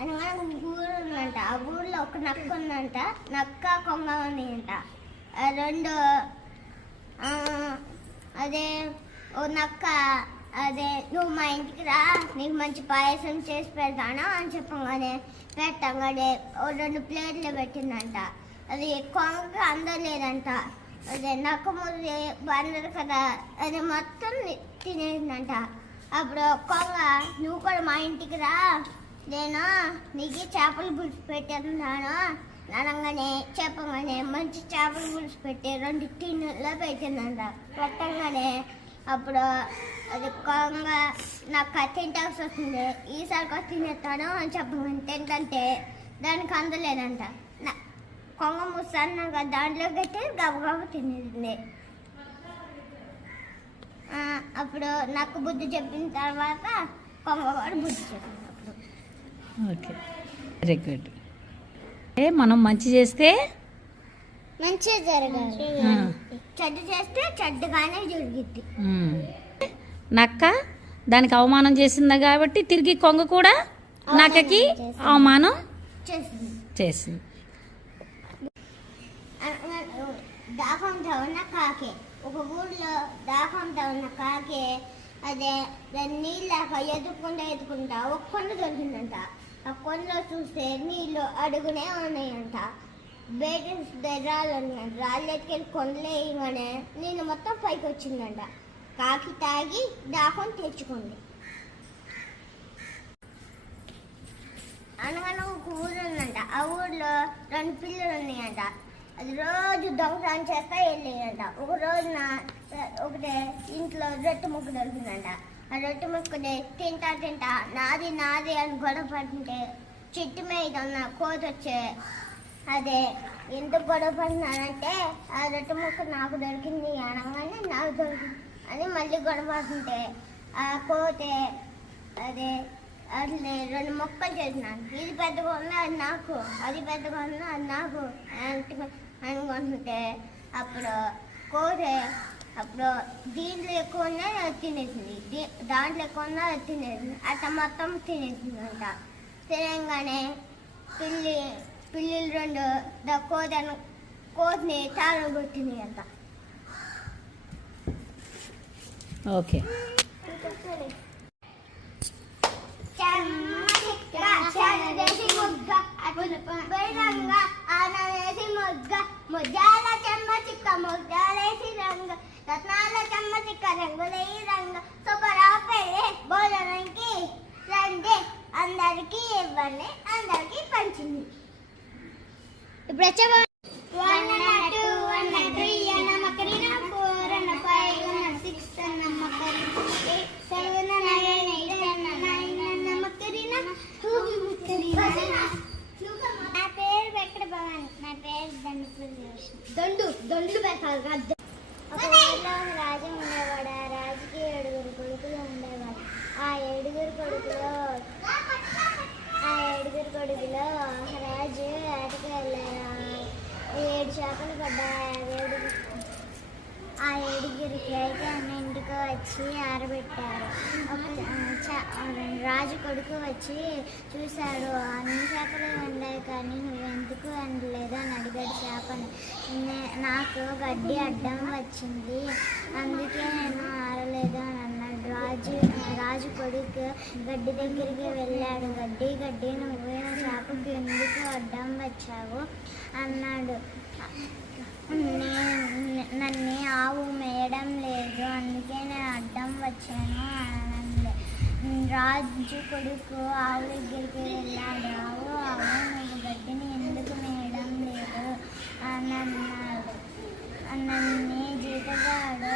అనగా ఊరు ఉందంట. ఆ ఊర్లో ఒక నక్క ఉందంట. నక్క కొంగ ఉన్నాయంట. రెండు అదే ఓ నక్క అదే నువ్వు మా ఇంటికి రా, నీకు మంచి పాయసం చేసి పెడతాను అని చెప్పగానే పెట్టగానే ఓ 2 ప్లేట్లు పెట్టిందంట. అది కొంగకి అందలేదంట. అదే నక్క ముద్ది బందరు కదా, అది మొత్తం తినేసిందంట. అప్పుడు కొంగ నువ్వు కూడా మా ఇంటికి రా, నేను నీకు చేపల పులుసు పెట్టేస్తున్నాను అనగానే చెప్పగానే మంచి చేపల పులుసు పెట్టి 2 టిన్నుల్లో పెట్టిందంట. పెట్టగానే అప్పుడు అది కొంగ నాకు తింటాల్సి వస్తుంది, ఈసారి తినేస్తాను అని చెప్పగానే తింటే దానికి అందలేదంట. కొంగ ముసన్నాక దాంట్లో కట్టి గబగబ తినేసింది. అప్పుడు నాకు బుద్ధి చెప్పిన తర్వాత కొంగ కూడా బుద్ధి చెప్పింది. Okay, very good. మనం మంచి చేస్తే మంచిగా జరగాలి, చెడ్డ చేస్తే చెడ్డగానే జరిగిద్ది. నక్క దానికి అవమానం చేసింది కాబట్టి తిరిగి కొంగ కూడా నక్కకి అవమానం చేసింది. దాహంతో ఉన్న కాకి, ఒక ఊళ్ళో దాహంతో ఉన్న కాకి అదే దాన్ని నీళ్ళు ఎదుర్కొంటా ఒక కొండ దొరికిందంట. ఆ కొండలో చూస్తే నీళ్ళు అడుగునే ఉన్నాయంట. బయట రాళ్ళు ఉన్నాయంట. రాళ్ళు ఎత్తుకెళ్ళి కొండలు వేయగానే నీళ్ళు మొత్తం పైకి వచ్చిందంట. కాకి తాగి దాహం తెచ్చుకుంది. అనగానే ఒక ఊరు ఉందంట. ఆ ఊర్లో 2 పిల్లలు ఉన్నాయంట. అది రోజు దొంగతనం చేస్తా వెళ్ళేదంట. ఒక రోజున ఒకటే ఇంట్లో రొట్టె ముక్క దొరికిందంట. ఆ రొట్టె ముక్కని తింటా నాది అని గొడవ పడుతుంటే చెట్టు మీద ఉన్న కోతి వచ్చే అదే ఎందుకు గొడవ పడుతున్నానంటే ఆ రొట్టె ముక్క నాకు దొరికింది అనగానే నాకు దొరికింది అని మళ్ళీ గొడవ పడుతుంటే ఆ కోతి అదే అట్లే 2 మొక్కలు చేసినాను, ఇది పెద్దగా ఉన్నా అది నాకు, అది పెద్దగా ఉన్నా అది నాకు అనుకుంటుంటే అప్పుడు కోతే అప్పుడు దీంట్లో ఎక్కువ ఉన్నా అది తినేసింది, దాంట్లో ఎక్కువ ఉన్నా అది తినేసింది, అట్లా మొత్తం తినేసింది అంట. తినగానే పిల్లులు 2 కోతిని తాళం కొట్టింది అంట. ఓకే, ముద్దాల చెమ్మ చిక్క ముద్దాలేసి రంగ రత్నాల చెమ్మ చిక్క రంగులేసి రంగ సూపరా పెళ్ళి భోజనానికి రండి అందరికి ఇవ్వండి అందరికి పంచింది. ఇప్పుడు వచ్చే 1 2 1 3 మకరి 4 5 6 మకరి 7 8 9 మకరి 2 నా పేరు వెంకట భవాని. నా పేరు దండు పెట్టాలి. ఒక ఊళ్ళో రాజు ఉండేవాడు. ఆ రాజుకి 7 కొడుకులు ఉండేవాడు. ఆ 7 కొడుకులో రాజు వేటకు వెళ్ళారు. 7 చేపలు పడ్డాయి. ఆ 7కి అయితే అన్నింటికి వచ్చి ఆరబెట్టారు. రాజు కొడుకు వచ్చి చూశాడు, అన్ని చేపలు వండాయి కానీ నువ్వెందుకు వండలేదు అని అడిగాడు చేపని. నాకు గడ్డి అడ్డం వచ్చింది, అందుకే నేను ఆరలేదు అని అన్నాడు. రాజు కొడుకు గడ్డి దగ్గరికి వెళ్ళాడు. గడ్డి నువ్వు చేపకి ఎందుకు అడ్డం వచ్చావు అన్నాడు. నన్ను ఆవు మేయడం లేదు, అందుకే నేను అడ్డం వచ్చాను అనండి. రాజు కొడుకు ఆవు దగ్గరికి వెళ్ళాడు. ఆవు నువ్వు గడ్డిని ఎందుకు మేయడం లేదు అని అన్నాడు. నన్ను జీతగాడు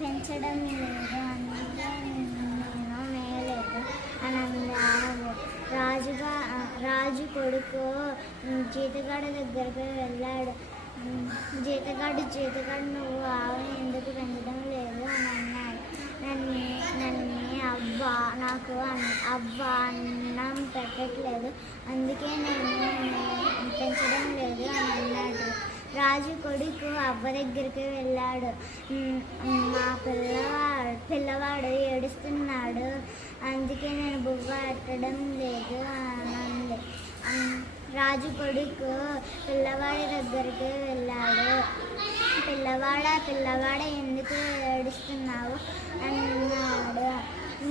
పెంచడం లేదు, అందుకే నేను మేయలేదు అని అంది ఆవు. రాజు కొడుకు జీతగాడు దగ్గరికి వెళ్ళాడు. జీతగాడు నువ్వు ఆవుని ఎందుకు పెంచడం లేదు అని అన్నాడు. నాకు అన్నం పెట్టట్లేదు, అందుకే నేను పెంచడం లేదు అని అన్నాడు. రాజు కొడుకు అవ్వ దగ్గరికి వెళ్ళాడు. మా పిల్లవాడు ఏడుస్తున్నాడు, అందుకే నేను బువ్వ పెట్టడం లేదు అనంది. రాజు కొడుకు పిల్లవాడి దగ్గరికి వెళ్ళాడు. పిల్లవాడ ఎందుకు ఏడుస్తున్నావు అన్నాడు.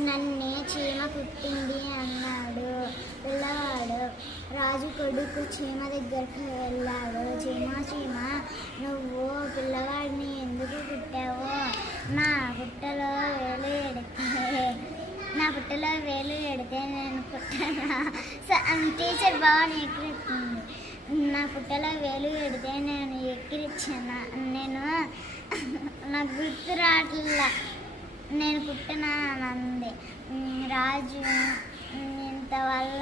నన్నే చీమ కుట్టింది అన్నాడు పిల్లవాడు. రాజు కొడుకు చీమ దగ్గరికి వెళ్ళాడు. చీమ నువ్వు పిల్లవాడిని ఎందుకు కుట్టావో నా పుట్టలో వేలు ఎడితే నేను కుట్టానా? టీచర్ బాగా ఎక్కిరిస్తుంది. నా పుట్టలో వేలు ఎడితే నేను ఎక్కిరిచ్చానా? నాకు గుర్తు రావట్లా, నేను కుట్టినా అని అంది. రాజు ఇంతవల్ల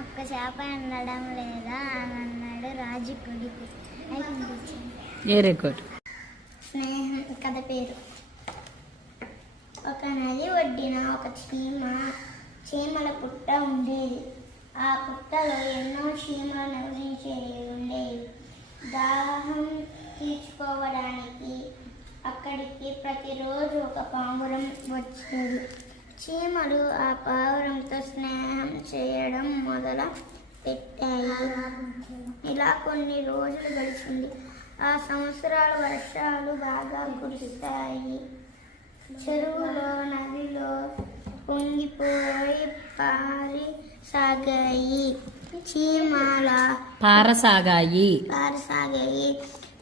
ఒక్క చేప ఎండడం లేదా అని అన్నాడు రాజు కొడుకు. Very good. స్నేహం కథ పేరు. ఒక నది ఒడ్డిన ఒక చీమల పుట్ట ఉండేది. ఆ పుట్టలో ఎన్నో చీమలు నివసించేవి ఉండేవి. దాహం తీర్చుకోవడానికి అక్కడికి ప్రతిరోజు ఒక పావురం వచ్చేది. చీమలు ఆ పావురంతో స్నేహం చేయడం మొదలు పెట్టాయి. ఇలా కొన్ని రోజులు గడిచింది. ఆ సంవత్సరాల వర్షాలు బాగా కురుస్తాయి. చెరువులో నదిలో పొంగిపోయి పారసాగాయి.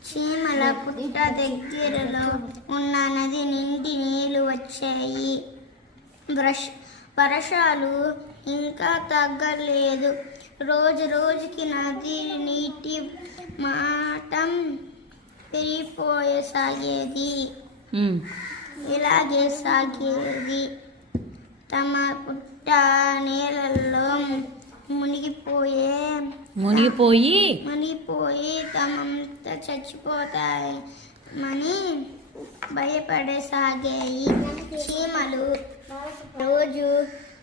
చీమల పుట్ట దగ్గరలో ఉన్న నది నిండి నీళ్లు వచ్చాయి. వర్షాలు ఇంకా తగ్గలేదు. రోజుకి నది నీటి మాటం పెరిగిపోసాగేది. ఇలాగే సాగేది. తమ పుట్ట నీళ్ళల్లో మునిగిపోయి తమంతా చచ్చిపోతాయని భయపడసాగాయి. చీమలు రోజు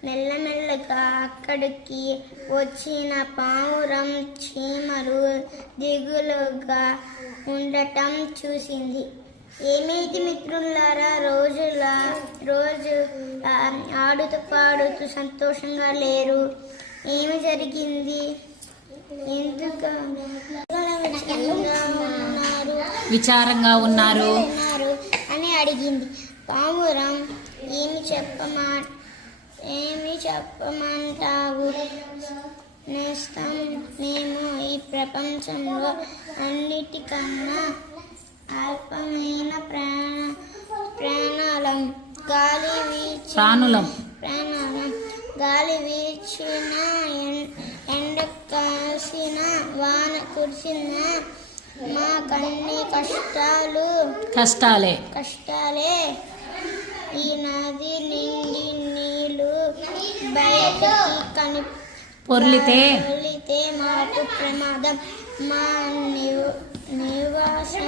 మెల్లమెల్లగా అక్కడికి వచ్చిన పావురం చీమలు దిగులుగా ఉండటం చూసింది. ఏమైంది మిత్రులారా, రోజు ఆడుతూ పాడుతూ సంతోషంగా లేరు, ఏమి జరిగింది, ఎందుకు విచారంగా ఉన్నారు అని అడిగింది. పావురం ఏమి చెప్పమంటావు నేస్తం, మేము ఈ ప్రపంచంలో అన్నిటికన్నా అల్పమైన ప్రాణాలం. గాలి వీచిన ఎండ కాసిన వాన కురిసిన మా కన్ని కష్టాలే. ఈ నది నిండి నీళ్ళు బయటికి పొర్లితే మాకు ప్రమాదం. మా నివాసం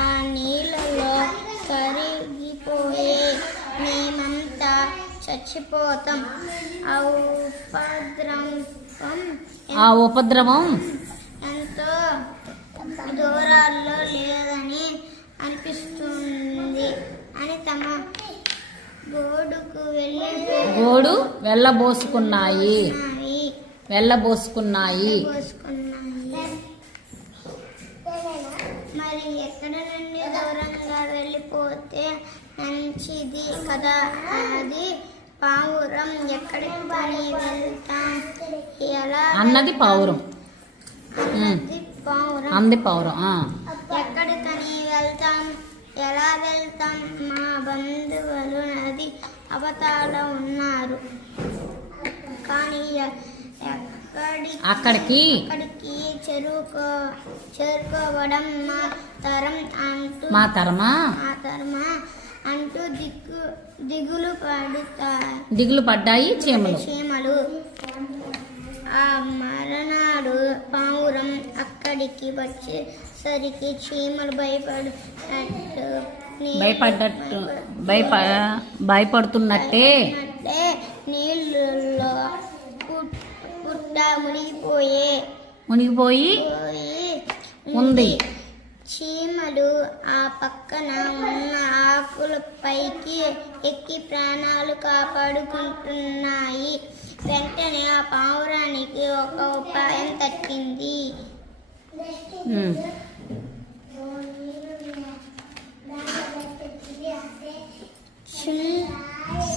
ఆ నీళ్ళలో కరిగిపోయే, మేమంతా చచ్చిపోతాం. ఆ ఉపద్రవం ఎంతో దూరాల్లో లేదని అనిపిస్తుంది అని తమ గోడు వెళ్ళబోసుకున్నాయి. మరి ఎక్కడ నుండి దూరంగా వెళ్ళిపోతే మంచిది కదా. అది పావురం. ఎక్కడికి వెళ్తాం అన్నది పావురం. ఎక్కడికని వెళ్తాం, ఎలా వెళ్తాం? మా బంధువులు నది అవతల ఉన్నారు, కానీ అక్కడికి చేరుకోవడం మా తరమా అంటూ దిగులు పడ్డాయి చీమలు. ఆ మరనాడు పావురం అక్కడికి వచ్చేసరికి చీమలు భయపడుతున్నట్టే నీళ్ళలో పుట్ట మునిగిపోయి ఉంది. చీమలు ఆ పక్కన ఉన్న ఆకుల పైకి ఎక్కి ప్రాణాలు కాపాడుకుంటున్నాయి. వెంటనే ఆ పావురానికి ఒక ఉపాయం తట్టింది. ఉమ్.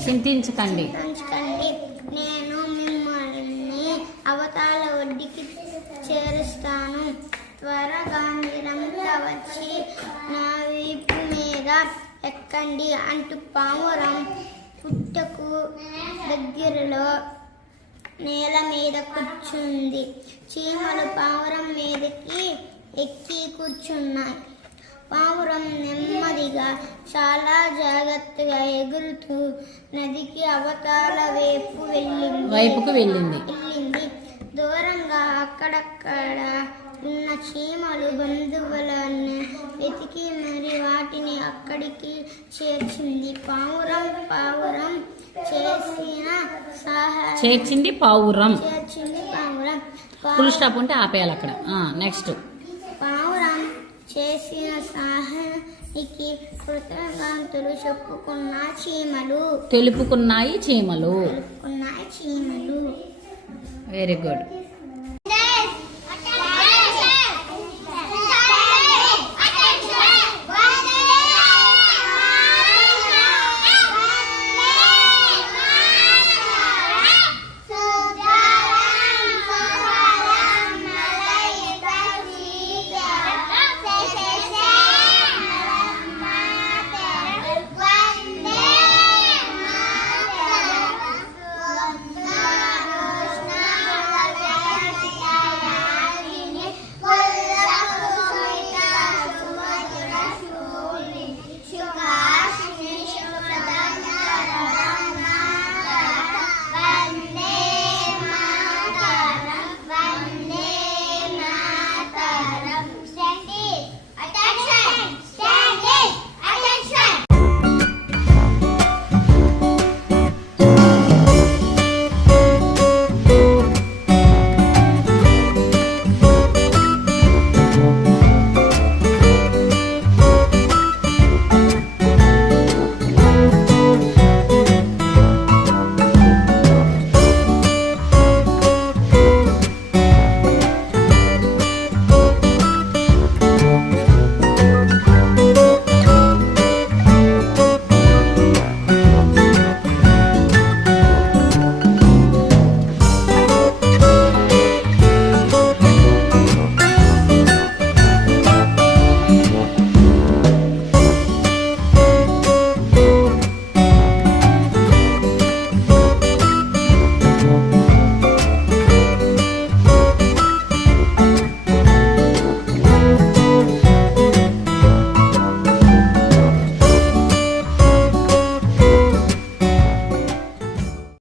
చింతించకండి. నేను మిమ్మల్ని అవతాల ఒడ్డుకి చేరుస్తాను. త్వరగా మీరంతా వచ్చి నా వీపు మీద ఎక్కండి అంటూ పావురం పుట్టకు దగ్గరలో నేల మీద కూర్చుంది. చీమలు పావురం మీదకి ఎక్కి కూర్చున్నాయి. పావురం నెమ్మదిగా చాలా జాగ్రత్తగా ఎగురుతూ నదికి అవతల వైపుకు వెళ్ళింది. దూరంగా అక్కడక్కడ ఉన్న చీమలు బంధువులను వెతికి మరి వాటిని అక్కడికి చేర్చింది. పావురం చేర్చింది పావురం. ఫుల్ పావురం స్టాప్ ఉంటే ఆపేయాలి అక్కడ. నెక్స్ట్. పావురం చేసిన సహాయానికి కృతజ్ఞతలు తెలుపుకున్నాయి చీమలు. చీమలు వెరీ గుడ్.